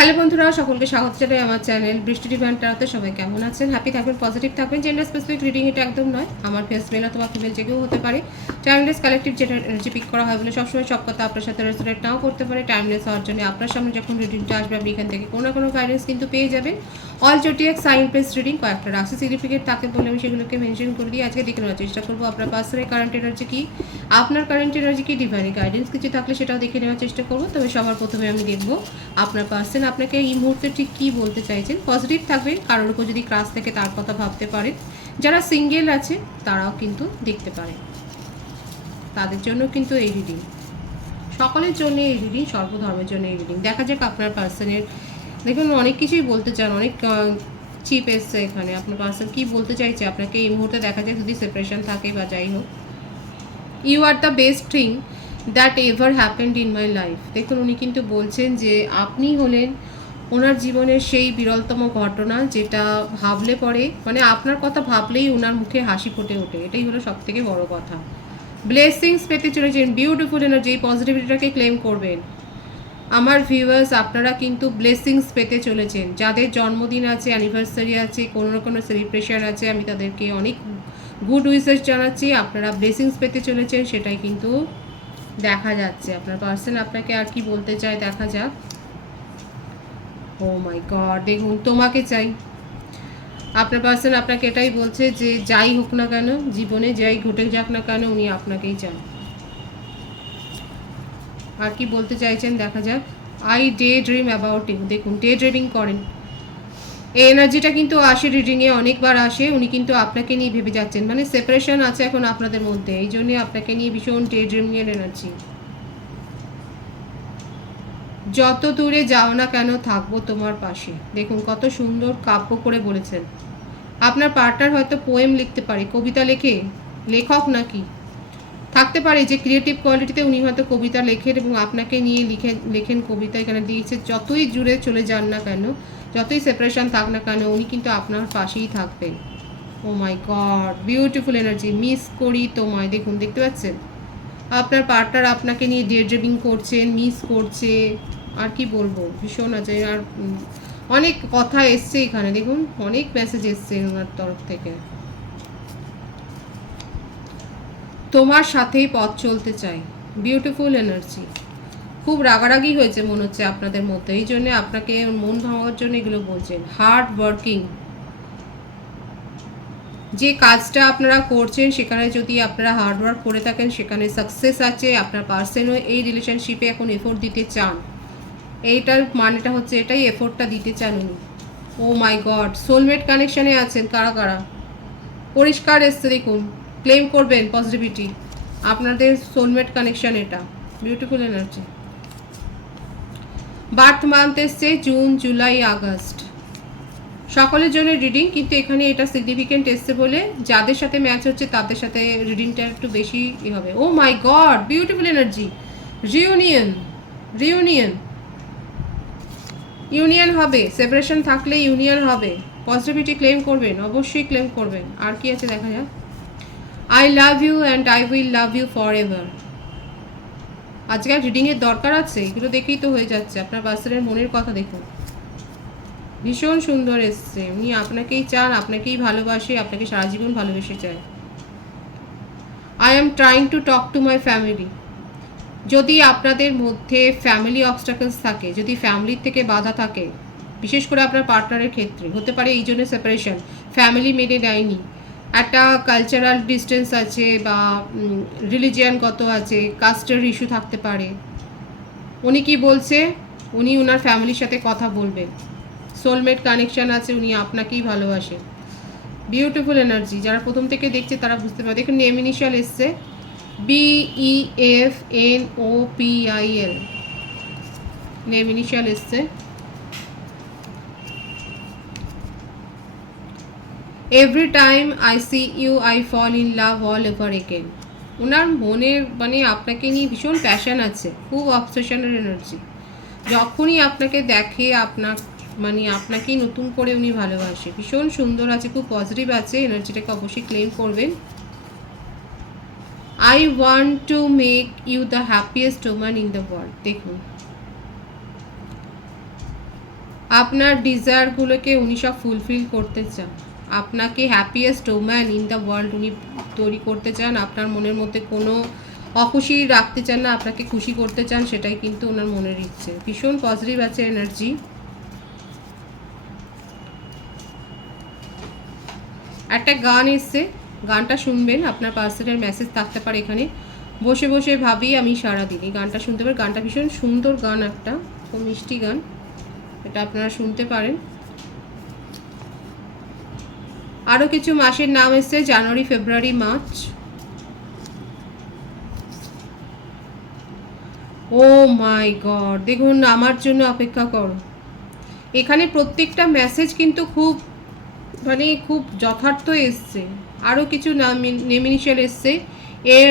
Hello বন্ধুরা, সকলকে স্বাগত জানাই আমার চ্যানেল বৃষ্টি ডিভাইন ট্যারোতে। সবাই কেমন আছেন? হ্যাপি থাকবেন, পজিটিভ থাকবেন। জেন্ডার স্পেসিফিক রিডিং এটা একদম নয়। আমার ফেস মেল অথবা ফিমেল যে কেউ হতে পারে। টাইমলেস কালেকটিভ যেটা এনার্জি পিক করা হয় বলে সবসময় সব কথা আপনার সাথে রেজোনেট নাও করতে পারে। টাইমলেস হওয়ার জন্য আপনার সামনে যখন রিডিংটা আসবে আপনি এখান থেকে কোনো না কোনো গাইডেন্স কিন্তু পেয়ে যাবেন। অল জোটিয়াক সাইন প্লেস রিডিং কয়েকটা রাশি সিগনিফিকেট থাকে বলে আমি সেগুলোকে মেনশন করে দিই। আজকে দেখে নেওয়ার চেষ্টা করবো আপনার পার্সোনাল কারেন্ট এনার্জি কি, আপনার কারেন্ট এনার্জি কি, ডিভাইন গাইডেন্স কিছু থাকলে সেটাও দেখে নেওয়ার চেষ্টা করবো। তবে সবার প্রথমে আমি দেখবো আপনার পার্সন আপনাকে এই মুহূর্তে ঠিক কী বলতে চাইছেন। পজিটিভ থাকবেন, কারোর উপর যদি ক্রাশ থেকে তার কথা ভাবতে পারেন। যারা সিঙ্গেল আছে তারাও কিন্তু দেখতে পারে, তাদের জন্য কিন্তু এই রিডিং, সকলের জন্য এই রিডিং, সর্বধর্মের জন্য এই রিডিং। দেখা যাক আপনার পার্সনের, দেখুন অনেক কিছুই বলতে চান, অনেক চিপ এসছে এখানে। আপনার পার্সন কী বলতে চাইছে আপনাকে এই মুহূর্তে, দেখা যায় যদি সেপারেশন থাকে বা যাই হোক। You are the best thing that ever happened in my life. দেখুন উনি কিন্তু বলছেন যে আপনি হলেন ওনার জীবনের সেই বিরলতম ঘটনা যেটা ভাবলে পরে, মানে আপনার কথা ভাবলেই ওনার মুখে হাসি ফুটে ওঠে। এটাই হলো সব থেকে বড় কথা। ব্লেসিংস পেতে চলেছেন, বিউটিফুল এনার্জি, এই পজিটিভিটিটাকে ক্লেম করবেন। আমার ভিউয়ার্স, আপনারা কিন্তু ব্লেসিংস পেতে চলেছেন। যাদের জন্মদিন আছে, অ্যানিভার্সারি আছে, কোনো না কোনো সেলিব্রেশন আছে, আমি তাদেরকে অনেক গুড উইশেস জানাচ্ছি। আপনারা ব্লেসিংস পেতে চলেছেন, সেটাই কিন্তু দেখা যাচ্ছে। আপনার পার্সন আপনাকে আর কি বলতে চায় দেখা যাক। ও মাই গড, দেখুন তোমাকে চাই। আপনার পার্সন আপনাকে এটাই বলছে যে যাই হোক না কেন জীবনে, যাই ঘটে যাক না কেন, উনি আপনাকেই চান। আর কি বলতে চাইছেন দেখা যাক। I day dream about you. দেখুন ডে ড্রিমিং করেন, এই এনার্জিটা কিন্তু আসে রিডিংয়ে, অনেকবার আসে। উনি কিন্তু আপনাকে নিয়ে ভেবে যাচ্ছেন, মানে সেপারেশন আছে এখন আপনাদের মধ্যে, এই জন্যে আপনাকে নিয়ে ভীষণ ডে ড্রিমিংয়ের এনার্জি। যত দূরে যাও না কেন থাকবো তোমার পাশে। দেখুন কত সুন্দর কাব্য করে বলেছেন। আপনার পার্টনার হয়তো পোয়েম লিখতে পারে, কবিতা লেখে, লেখক নাকি থাকতে পারে যে ক্রিয়েটিভ কোয়ালিটিতে উনি হয়তো কবিতা লেখেন এবং আপনাকে নিয়ে লেখেন কবিতা। এখানে দিয়েছে যতই দূরে চলে যান না কেন, যতই সেপারেশন থাক না কেন, উনি কিন্তু আপনার পাশেই থাকবেন। ও my god, beautiful energy. Miss করি তোমায়। দেখুন দেখতে পাচ্ছেন আপনার পার্টনার আপনাকে নিয়ে ডে ড্রিমিং করছেন, মিস করছে। আর কি বলবো, ভীষণ আছে। আর অনেক কথা এসছে এখানে, দেখুন অনেক মেসেজ এসছে ওনার তরফ থেকে। তোমার সাথেই পথ চলতে চাই, বিউটিফুল এনার্জি। খুব রাগারাগি হয়েছে মনে হচ্ছে আপনাদের মধ্যে, এই জন্য আপনাকে মন ভাঙার জন্য এগুলো বলছেন। হার্ড ওয়ার্কিং, যে কাজটা আপনারা করছেন সেখানে যদি আপনারা হার্ডওয়ার্ক করে থাকেন সেখানে সাকসেস আছে। আপনার পার্সনও এই রিলেশনশিপে এখন এফোর্ট দিতে চান, এইটার মানেটা হচ্ছে এটাই, এফোর্টটা দিতে চান উনি। ও মাই গড, সোলমেট কানেকশানে আছেন কারা কারা, পরিষ্কার এসছে দেখুন। ক্লেম করবেন পজিটিভিটি, আপনাদের সোলমেট কানেকশান এটা, বিউটিফুল এনার্জি। বার্থ মান্থ এসছে জুন, জুলাই, আগস্ট, সকলের জন্য রিডিং, কিন্তু এখানে এটা সিগনিফিকেন্ট এসছে বলে যাদের সাথে ম্যাচ হচ্ছে তাদের সাথে রিডিংটা একটু বেশি হবে। Oh my god, beautiful energy. Reunion, reunion, union হবে। সেপারেশন থাকলে ইউনিয়ন হবে। পজিটিভিটি ক্লেম করবেন, অবশ্যই ক্লেম করবেন। আর কি আছে দেখা যাক। I love you and I will love you forever. আজকে রিডিংয়ের দরকার আছে, এগুলো দেখেই তো হয়ে যাচ্ছে। আপনার পার্সনের মনের কথা দেখুন, ভীষণ সুন্দর এসছে। উনি আপনাকেই চান, আপনাকেই ভালোবাসে, আপনাকে সারা জীবন ভালোবেসে চায়। I am trying to talk to my family. যদি আপনাদের মধ্যে ফ্যামিলি অবস্টাকলস থাকে, যদি ফ্যামিলির থেকে বাধা থাকে, বিশেষ করে আপনার পার্টনারের ক্ষেত্রে হতে পারে এই জন্য সেপারেশন, ফ্যামিলি মেনে নেয়নি, একটা কালচারাল ডিস্টেন্স আছে বা রিলিজিয়ানগত আছে, কাস্টের ইস্যু থাকতে পারে। উনি কি বলছে, উনি ওনার ফ্যামিলির সাথে কথা বলবেন। সোলমেট কানেকশান আছে, উনি আপনাকেই ভালোবাসেন। Beautiful energy. যারা প্রথম থেকে দেখছে তারা বুঝতে পারে। দেখুন নেম ইনিশিয়াল এসছে BEFNOPIL, নেম ইনিশিয়াল এসছে। Every time I see you I fall in love all over again. ওনার মনের মানে আপনাকে নিয়ে ভীষণ প্যাশন আছে, খুব অবসেশনের এনার্জি। যখনই আপনাকে দেখে আপনার মানে আপনাকেই নতুন করে উনি ভালোবাসে। ভীষণ সুন্দর আছে, খুব পজিটিভ আছে। এনার্জিটাকে অবশ্যই ক্লেম করবেন। I want to make you the happiest woman in the world. দেখুন আপনার ডিজায়ারগুলোকে উনি সব ফুলফিল করতে চান। আপনাকে happiest woman in the world উনি তৈরি করতে চান। আপনার মনের মধ্যে কোনো অখুশি রাখতে চান না, আপনাকে খুশি করতে চান, সেটাই কিন্তু ওনার মনের ইচ্ছে। ভীষণ পজিটিভ আছে এনার্জি। একটা গান এসছে, গানটা শুনবেন। আপনার পার্সনের মেসেজ থাকতে পারে এখানে। বসে বসে ভাবি আমি সারাদিন, এই গানটা শুনতে পারেন। গানটা ভীষণ সুন্দর গান, একটা খুব মিষ্টি গান, এটা আপনারা শুনতে পারেন। আরও কিছু মাসের নাম এসছে, জানুয়ারি, ফেব্রুয়ারি, মার্চ। ও মাই গড, দেখুন আমার জন্য অপেক্ষা করো। এখানে প্রত্যেকটা মেসেজ কিন্তু খুব মানে খুব যথার্থ এসছে। আরও কিছু নাম নেম ইনিশিয়াল এসছে,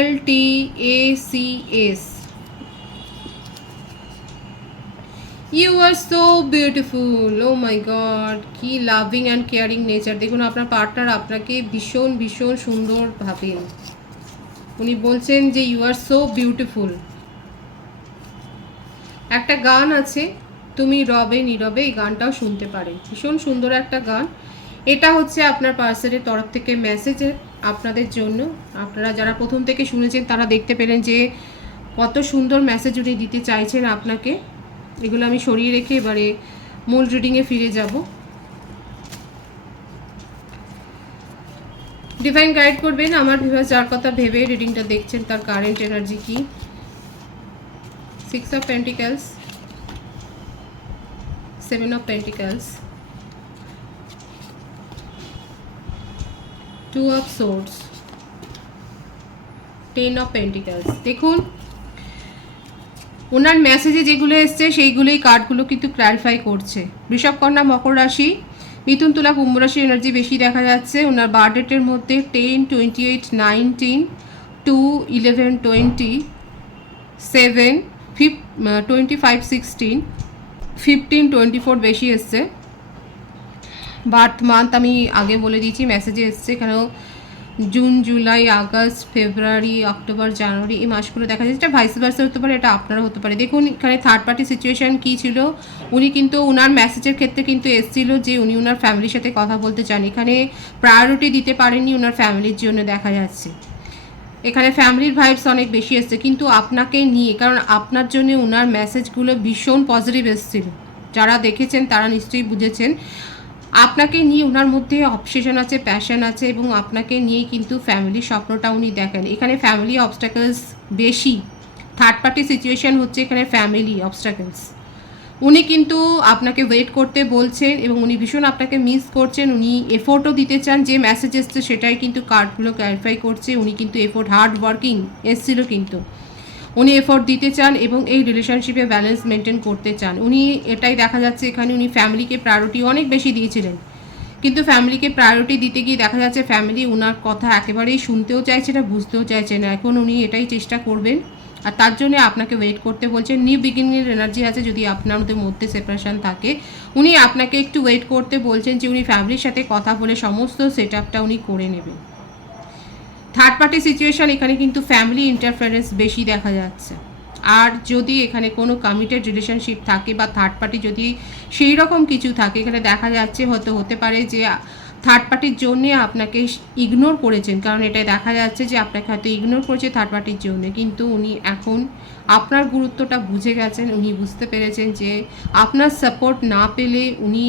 LTACS। You are so beautiful. Oh my God, কি লাভিং অ্যান্ড কেয়ারিং নেচার। দেখুন আপনার পার্টনার আপনাকে ভীষণ ভীষণ সুন্দর ভাবেন। উনি বলছেন যে ইউ আর সো বিউটিফুল। একটা গান আছে, তুমি রবে নীরবে, এই গানটাও শুনতে পারেন। ভীষণ সুন্দর একটা গান। এটা হচ্ছে আপনার পার্সনের তরফ থেকে মেসেজ আপনাদের জন্য। আপনারা যারা প্রথম থেকে শুনেছেন তারা দেখতে পেলেন যে কত সুন্দর মেসেজ উনি দিতে চাইছেন আপনাকে। এগুলো আমি সরিয়ে রেখে এবারে মূল রিডিংয়ে ফিরে যাব। ডিভাইন গাইড করবেন আমার ভিউয়ার্স যার কথা ভেবে রিডিংটা দেখছেন, তার কারেন্ট এনার্জি কি। 6 of pentacles, 7 of pentacles, 2 of swords, 10 of pentacles. দেখুন ওনার মেসেজে যেগুলো এসছে সেইগুলোই কার্ডগুলো কিন্তু ক্ল্যারিফাই করছে। বৃষভ, কন্যা, মকর রাশি, মিথুন, তুলা, কুম্ভ রাশির এনার্জি বেশি দেখা যাচ্ছে। ওনার বার্থ ডেটের মধ্যে 10, 28, 19, 2, 11, 20, 7, 25, 16, 15, 24 বেশি এসছে। বার্থ মান্থ আমি আগে বলে দিয়েছি, মেসেজে এসছে এখানেও জুন, জুলাই, আগস্ট, ফেব্রুয়ারি, অক্টোবর, জানুয়ারি, এই মাসগুলো দেখা যাচ্ছে। এটা ভাইস ভার্সা হতে পারে, এটা আপনারও হতে পারে। দেখুন এখানে থার্ড পার্টি সিচুয়েশান কী ছিল। উনি কিন্তু ওনার মেসেজের ক্ষেত্রে কিন্তু এসেছিল যে উনি ওনার ফ্যামিলির সাথে কথা বলতে চান। এখানে প্রায়োরিটি দিতে পারেননি ওনার ফ্যামিলির জন্য দেখা যাচ্ছে। এখানে ফ্যামিলির ভাইবস অনেক বেশি এসছে কিন্তু আপনাকে নিয়ে, কারণ আপনার জন্য ওনার মেসেজগুলো ভীষণ পজিটিভ এসেছিল। যারা দেখেছেন তারা নিশ্চয়ই বুঝেছেন। আপনাকে নিয়ে ওনার মধ্যে অবসেশন আছে, প্যাশন আছে, এবং আপনাকে নিয়ে কিন্তু ফ্যামিলির স্বপ্নটা উনি দেখেন। এখানে ফ্যামিলি অবস্টাকলস বেশি। থার্ড পার্টি সিচুয়েশান হচ্ছে এখানে ফ্যামিলি অবস্টাকলস। উনি কিন্তু আপনাকে ওয়েট করতে বলছেন এবং উনি ভীষণ আপনাকে মিস করছেন। উনি এফোর্টও দিতে চান, যে মেসেজ এসছে সেটাই কিন্তু কার্ডগুলো ক্ল্যারিফাই করছে। উনি কিন্তু এফোর্ট, হার্ড ওয়ার্কিং এসছিল, কিন্তু উনি এফোর্ট দিতে চান এবং এই রিলেশনশিপে ব্যালেন্স মেনটেন করতে চান। উনি এটাই দেখা যাচ্ছে এখানে উনি ফ্যামিলিকে প্রায়োরিটি অনেক বেশি দিয়েছিলেন, কিন্তু ফ্যামিলিকে প্রায়োরিটি দিতে গিয়ে দেখা যাচ্ছে ফ্যামিলি ওনার কথা একেবারেই শুনতেও চাইছে না, বুঝতেও চাইছে না। এখন উনি এটাই চেষ্টা করবেন আর তার জন্য আপনাকে ওয়েট করতে বলছেন। নিউ বিগিনিংয়ের এনার্জি আছে। যদি আপনার মধ্যে সেপারেশন থাকে, উনি আপনাকে একটু ওয়েট করতে বলছেন যে উনি ফ্যামিলির সাথে কথা বলে সমস্ত সেট আপটা উনি করে নেবেন। থার্ড পার্টি সিচুয়েশান এখানে কিন্তু ফ্যামিলি ইন্টারফারেন্স বেশি দেখা যাচ্ছে। আর যদি এখানে কোনো কমিটেড রিলেশনশিপ থাকে বা থার্ড পার্টি যদি সেই রকম কিছু থাকে, এখানে দেখা যাচ্ছে হয়তো হতে পারে যে থার্ড পার্টির জন্যে আপনাকে ইগনোর করেছেন। কারণ এটাই দেখা যাচ্ছে যে আপনাকে হয়তো ইগনোর করেছে থার্ড পার্টির জন্যে, কিন্তু উনি এখন আপনার গুরুত্বটা বুঝে গেছেন। উনি বুঝতে পেরেছেন যে আপনার সাপোর্ট না পেলে উনি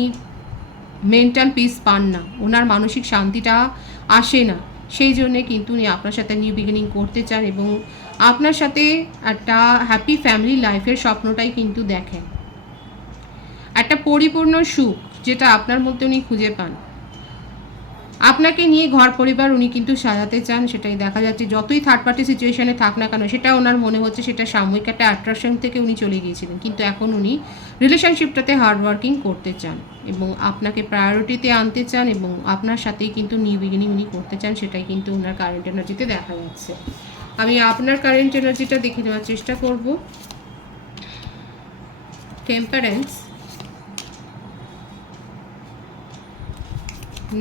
মেন্টাল পিস পান না, ওনার মানসিক শান্তিটা আসে না। সেই জন্যে কিন্তু উনি আপনার সাথে নিউ বিগিনিং করতে চান এবং আপনার সাথে একটা হ্যাপি ফ্যামিলি লাইফের স্বপ্নটাই কিন্তু দেখেন। একটা পরিপূর্ণ সুখ যেটা আপনার মধ্যে উনি খুঁজে পান। আপনাকে নিয়ে ঘর পরিবার উনি কিন্তু সাজাতে চান, সেটাই দেখা যাচ্ছে। যতই থার্ড পার্টি সিচুয়েশানে থাক না কেন, সেটা ওনার মনে হচ্ছে সেটা সাময়িক একটা অ্যাট্রাকশন থেকে উনি চলে গিয়েছিলেন, কিন্তু এখন উনি রিলেশনশিপটাতে হার্ড ওয়ার্কিং করতে চান এবং আপনাকে প্রায়োরিটিতে আনতে চান এবং আপনার সাথেই কিন্তু নিউ বিগিনিং উনি করতে চান। সেটাই কিন্তু ওনার কারেন্ট এনার্জিতে দেখা যাচ্ছে। আমি আপনার কারেন্ট এনার্জিটা দেখে নেওয়ার চেষ্টা করব। Temperance,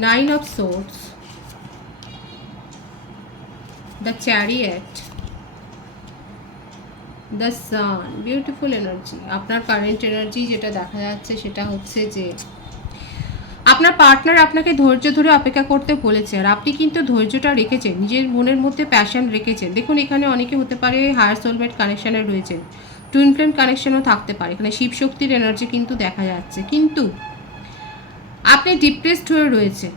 9 of Swords, the Chariot, the sun, beautiful energy. আপনার কারেন্ট এনার্জি যেটা দেখা যাচ্ছে সেটা হচ্ছে যে আপনার পার্টনার আপনাকে ধৈর্য ধরে অপেক্ষা করতে বলেছে, আর আপনি কিন্তু ধৈর্যটা রেখেছেন, নিজের মনের মধ্যে প্যাশন রেখেছেন। দেখুন এখানে অনেকে হতে পারে হায়ার সোলমেট কানেকশানে রয়েছেন, টুইন ফ্লেম কানেকশনও থাকতে পারে, এখানে শিবশক্তির এনার্জি কিন্তু দেখা যাচ্ছে। কিন্তু আপনি ডিপ্রেসড হয়ে রয়েছে,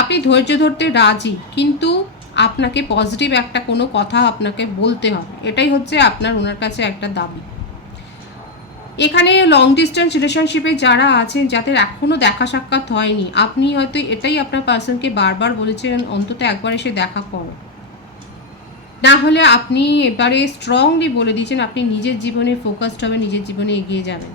আপনি ধৈর্য ধরতে রাজি, কিন্তু আপনাকে পজিটিভ একটা কোনো কথা আপনাকে বলতে হবে, এটাই হচ্ছে আপনার ওনার কাছে একটা দাবি। এখানে লং ডিস্টেন্স রিলেশনশিপে যারা আছেন, যাদের এখনও দেখা সাক্ষাৎ হয়নি, আপনি হয়তো এটাই আপনার পার্সনকে বারবার বলেছেন অন্তত একবার এসে দেখা করো, না হলে আপনি এবারে স্ট্রংলি বলে দিয়েছেন আপনি নিজের জীবনে ফোকাসড হবেন, নিজের জীবনে এগিয়ে যাবেন।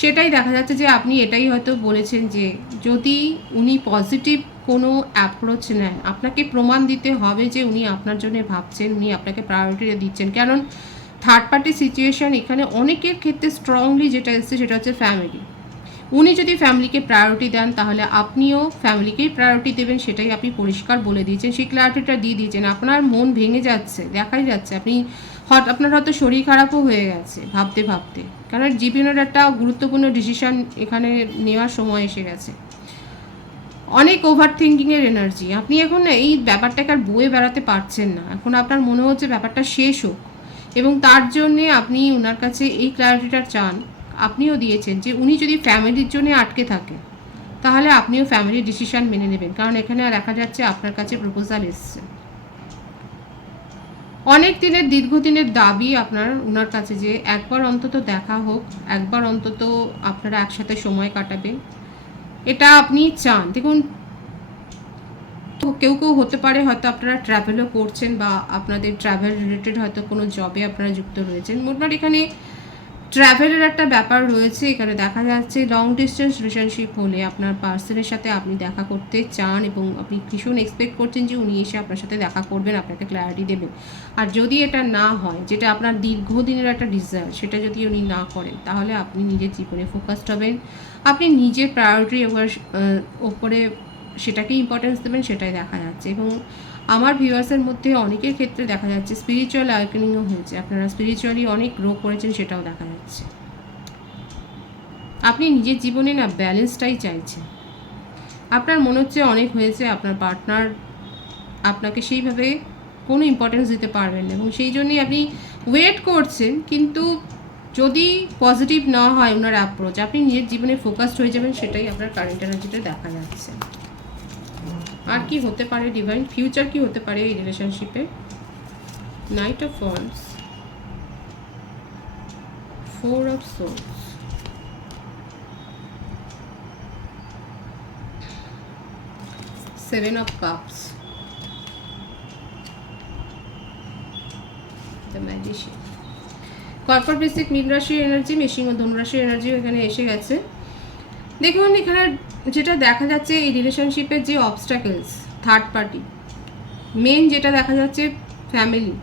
সেটাই দেখা যাচ্ছে যে আপনি এটাই হয়তো বলেছেন যে যদি উনি পজিটিভ কোনো অ্যাপ্রোচ নেন, আপনাকে প্রমাণ দিতে হবে যে উনি আপনার জন্য ভাবছেন, উনি আপনাকে প্রায়োরিটি দিচ্ছেন। কারণ থার্ড পার্টি সিচুয়েশন এখানে অনেকের ক্ষেত্রে স্ট্রংলি যেটা এসছে সেটা হচ্ছে ফ্যামিলি। উনি যদি ফ্যামিলিকে প্রায়োরিটি দেন তাহলে আপনিও ফ্যামিলিকেই প্রায়োরিটি দেবেন, সেটাই আপনি পরিষ্কার বলে দিয়েছেন, সেই ক্ল্যারিটিটা দিয়ে দিয়েছেন। আপনার মন ভেঙে যাচ্ছে, দেখাই যাচ্ছে, আপনার হয়তো শরীর খারাপও হয়ে গেছে ভাবতে ভাবতে, কারণ জীবনের একটা গুরুত্বপূর্ণ ডিসিশন এখানে নেওয়ার সময় এসে গেছে। অনেক ওভার থিঙ্কিংয়ের এনার্জি, আপনি এখন এই ব্যাপারটাকে আর বয়ে বেড়াতে পারছেন না, এখন আপনার মনে হচ্ছে ব্যাপারটা শেষ হোক, এবং তার জন্যে আপনি ওনার কাছে এই ক্ল্যারিটিটা চান। আপনিও দিয়েছেন যে উনি যদি ফ্যামিলির জন্য আটকে থাকে তাহলে আপনিও ফ্যামিলির ডিসিশন মেনে নেবেন, কারণ এখানে দেখা যাচ্ছে আপনার কাছে প্রপোজাল এসছে। অনেক দিনের দীর্ঘদিনের দাবি আপনার ওনার কাছে যে একবার অন্তত দেখা হোক, একবার অন্তত আপনারা একসাথে সময় কাটাবেন, এটা আপনি চান। দেখুন কেউ কেউ হতে পারে হয়তো আপনারা ট্রাভেলও করছেন, বা আপনাদের ট্রাভেল রিলেটেড হয়তো কোনো জবে আপনারা যুক্ত রয়েছেন। মোটমাট এখানে ট্রাভেলের একটা ব্যাপার রয়েছে। এখানে দেখা যাচ্ছে লং ডিস্টেন্স রিলেশনশিপ হলে আপনার পার্সনের সাথে আপনি দেখা করতে চান, এবং আপনি ভীষণ এক্সপেক্ট করছেন যে উনি এসে আপনার সাথে দেখা করবেন, আপনাকে ক্ল্যারিটি দেবেন। আর যদি এটা না হয়, যেটা আপনার দীর্ঘদিনের একটা ডিজায়ার, সেটা যদি উনি না করেন তাহলে আপনি নিজের জীবনে ফোকাসড হবেন, আপনি নিজের প্রায়োরিটি ওপরে সেটাকে ইম্পর্টেন্স দেবেন, সেটাই দেখা যাচ্ছে। এবং আমার ভিউয়ার্সের মধ্যে অনেকের ক্ষেত্রে দেখা যাচ্ছে স্পিরিচুয়াল অ্যাওয়েকেনিংও হয়েছে, আপনারা স্পিরিচুয়ালি অনেক গ্রো করেছেন, সেটাও দেখা যাচ্ছে। আপনি নিজের জীবনে না ব্যালেন্সটাই চাইছেন, আপনার মনে হচ্ছে অনেক হয়েছে, আপনার পার্টনার আপনাকে সেইভাবে কোনো ইম্পর্টেন্স দিতে পারবেন না, এবং সেই জন্যই আপনি ওয়েট করছেন। কিন্তু যদি পজিটিভ না হয় ওনার অ্যাপ্রোচ, আপনি নিজের জীবনে ফোকাসড হয়ে যাবেন, সেটাই আপনার কারেন্ট এনার্জিটা দেখা যাচ্ছে। আর কি হতে পারে ডিভাইন, ফিউচার কি হতে পারে এই রিলেশনশিপে? Night of wands, 4 of swords, seven of cups, the magician. কর্কট বৃশ্চিক মীন রাশির এনার্জি, মেষিং ও ধনু রাশির এনার্জি এখানে এসে গেছে। দেখুন এখানে যেটা দেখা যাচ্ছে এই রিলেশনশিপের যে অবস্টাকেলস, থার্ড পার্টি, মেন যেটা দেখা যাচ্ছে ফ্যামিলি,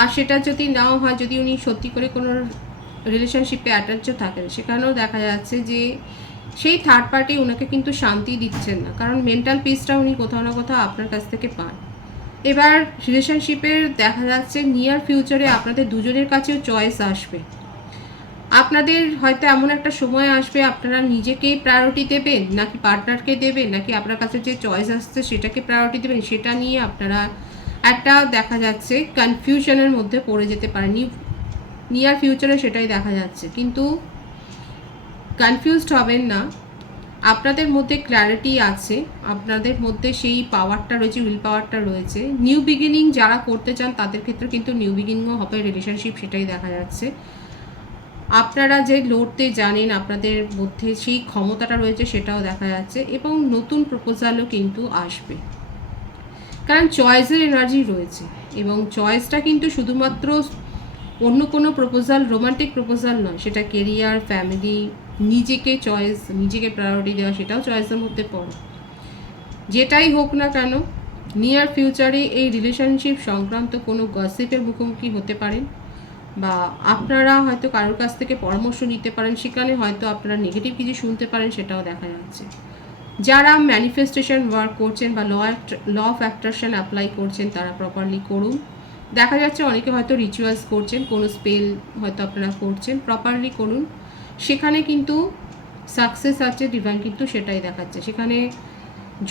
আর সেটা যদি নাও হয়, যদি উনি সত্যি করে কোনো রিলেশনশিপে অ্যাটাচও থাকেন, সেখানেও দেখা যাচ্ছে যে সেই থার্ড পার্টি ওনাকে কিন্তু শান্তি দিচ্ছেন না, কারণ মেন্টাল পিসটা উনি কোথাও না কোথাও আপনার কাছ থেকে পান। এবার রিলেশনশিপের দেখা যাচ্ছে নিয়ার ফিউচারে আপনাদের দুজনের কাছেও চয়েস আসবে, আপনাদের হয়তো এমন একটা সময় আসবে আপনারা নিজেকেই প্রায়োরিটি দেবেন, নাকি পার্টনারকে দেবেন, নাকি আপনার কাছে যে চয়েস আসছে সেটাকে প্রায়োরিটি দেবেন, সেটা নিয়ে আপনারা একটা দেখা যাচ্ছে কনফিউশনের মধ্যে পড়ে যেতে পারেন নিয়ার ফিউচারে, সেটাই দেখা যাচ্ছে। কিন্তু কনফিউজড হবেন না, আপনাদের মধ্যে ক্ল্যারিটি আছে, আপনাদের মধ্যে সেই পাওয়ারটা রয়েছে, উইল পাওয়ারটা রয়েছে। নিউ বিগিনিং যারা করতে চান তাদের ক্ষেত্রে কিন্তু নিউ বিগিনিংও হবে রিলেশনশিপ, সেটাই দেখা যাচ্ছে। আপনারা যে লড়তে জানেন, আপনাদের মধ্যে সেই ক্ষমতাটা রয়েছে, সেটাও দেখা যাচ্ছে, এবং নতুন প্রপোজালও কিন্তু আসবে, কারণ চয়েসের এনার্জি রয়েছে, এবং চয়েসটা কিন্তু শুধুমাত্র অন্য কোনো প্রপোজাল, রোমান্টিক প্রপোজাল নয়, সেটা কেরিয়ার, ফ্যামিলি, নিজেকে চয়েস, নিজেকে প্রায়োরিটি দেওয়া, সেটাও চয়েসের মধ্যে পড়ে। যেটাই হোক না কেন, নিয়ার ফিউচারে এই রিলেশনশিপ সংক্রান্ত কোনো গসিপের মুখোমুখি হতে পারেন, বা আপনারা হয়তো কারোর কাছ থেকে পরামর্শ নিতে পারেন, সেখানে হয়তো আপনারা নেগেটিভ কিছু শুনতে পারেন, সেটাও দেখা যাচ্ছে। যারা ম্যানিফেস্টেশন ওয়ার্ক করছেন বা ল অফ অ্যাট্রাকশন অ্যাপ্লাই করছেন, তারা প্রপারলি করুন, দেখা যাচ্ছে অনেকে হয়তো রিচুয়ালস করছেন, কোনো স্পেল হয়তো আপনারা করছেন, প্রপারলি করুন, সেখানে কিন্তু সাকসেস আছে, ডিভাইন কিন্তু সেটাই দেখাচ্ছে। সেখানে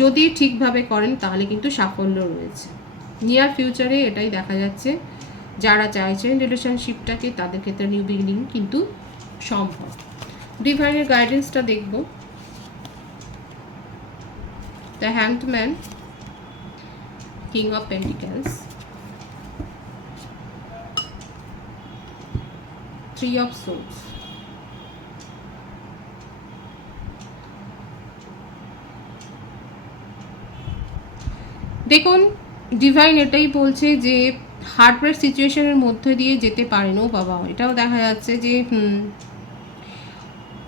যদি ঠিকভাবে করেন তাহলে কিন্তু সাফল্য রয়েছে। নিয়ার ফিউচারে এটাই দেখা যাচ্ছে, যারা চাইছেন রিলেশনশিপটাকে তাদের ক্ষেত্রে নিউ বিগিনিং কিন্তু সম্ভব। ডিভাইনের গাইডেন্সটা দেখব। The হ্যান্ডম্যান, king of pentacles, three of swords, দেখুন ডিভাইন এটাই বলছে যে হার্টব্রেক সিচুয়েশনের মধ্যে দিয়ে যেতে পারেন। ও বাবা, এটাও দেখা যাচ্ছে যে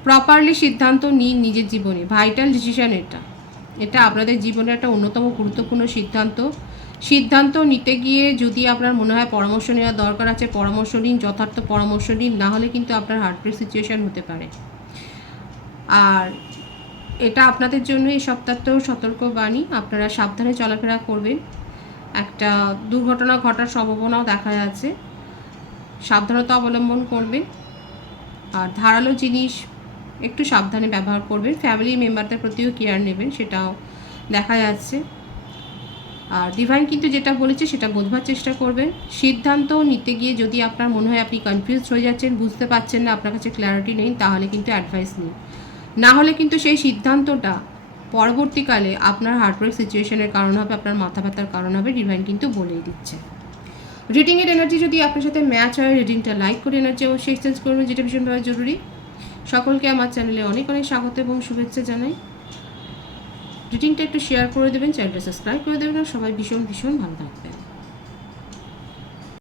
প্রপারলি সিদ্ধান্ত নিন নিজের জীবনে, ভাইটাল ডিসিশন এটা, এটা আপনাদের জীবনের একটা অন্যতম গুরুত্বপূর্ণ সিদ্ধান্ত। সিদ্ধান্ত নিতে গিয়ে যদি আপনার মনে হয় পরামর্শ নেওয়ার দরকার আছে, পরামর্শ নিন, যথার্থ পরামর্শ নিন, না হলে কিন্তু আপনার হার্টব্রেক সিচুয়েশন হতে পারে। আর এটা আপনাদের জন্য এই সপ্তাহতেও সতর্কবাণী, আপনারা সাবধানে চলাফেরা করবেন। একটা দুর্ঘটনা ঘটার সম্ভাবনাও দেখা যাচ্ছে, সাবধানতা অবলম্বন করবেন। আর ধারালো জিনিস একটু সাবধানে ব্যবহার করবেন, ফ্যামিলি মেম্বারদের প্রতিও কেয়ার নেবেন, সেটাও দেখা যাচ্ছে। আর ডিভাইন কিন্তু যেটা বলেছে সেটা বোঝবার চেষ্টা করবেন। সিদ্ধান্ত নিতে গিয়ে যদি আপনার মনে হয় আপনি কনফিউজ হয়ে যাচ্ছেন, বুঝতে পারছেন না, আপনার কাছে ক্ল্যারিটি নেই, তাহলে কিন্তু অ্যাডভাইস নিন। না হলে কিন্তু সেই সিদ্ধান্তটা পরবর্তীকালে আপনার হার্টব্রেক সিচুয়েশনের কারণ হবে, আপনার মাথা ব্যথার কারণ হবে, ডিভাইন কিন্তু বলেই দিচ্ছে। রিডিংয়ের এনার্জি যদি আপনার সাথে ম্যাচ হয়, রিডিংটা লাইক করে এনার্জি অবশ্যই এক্সচেঞ্জ করবেন, যেটা ভীষণভাবে জরুরি। সকলকে আমার চ্যানেলে অনেক অনেক স্বাগত এবং শুভেচ্ছা জানাই। রিডিংটা একটু শেয়ার করে দেবেন, চ্যানেলটা সাবস্ক্রাইব করে দেবেন, আর সবাই ভীষণ ভীষণ ভালো থাকবেন।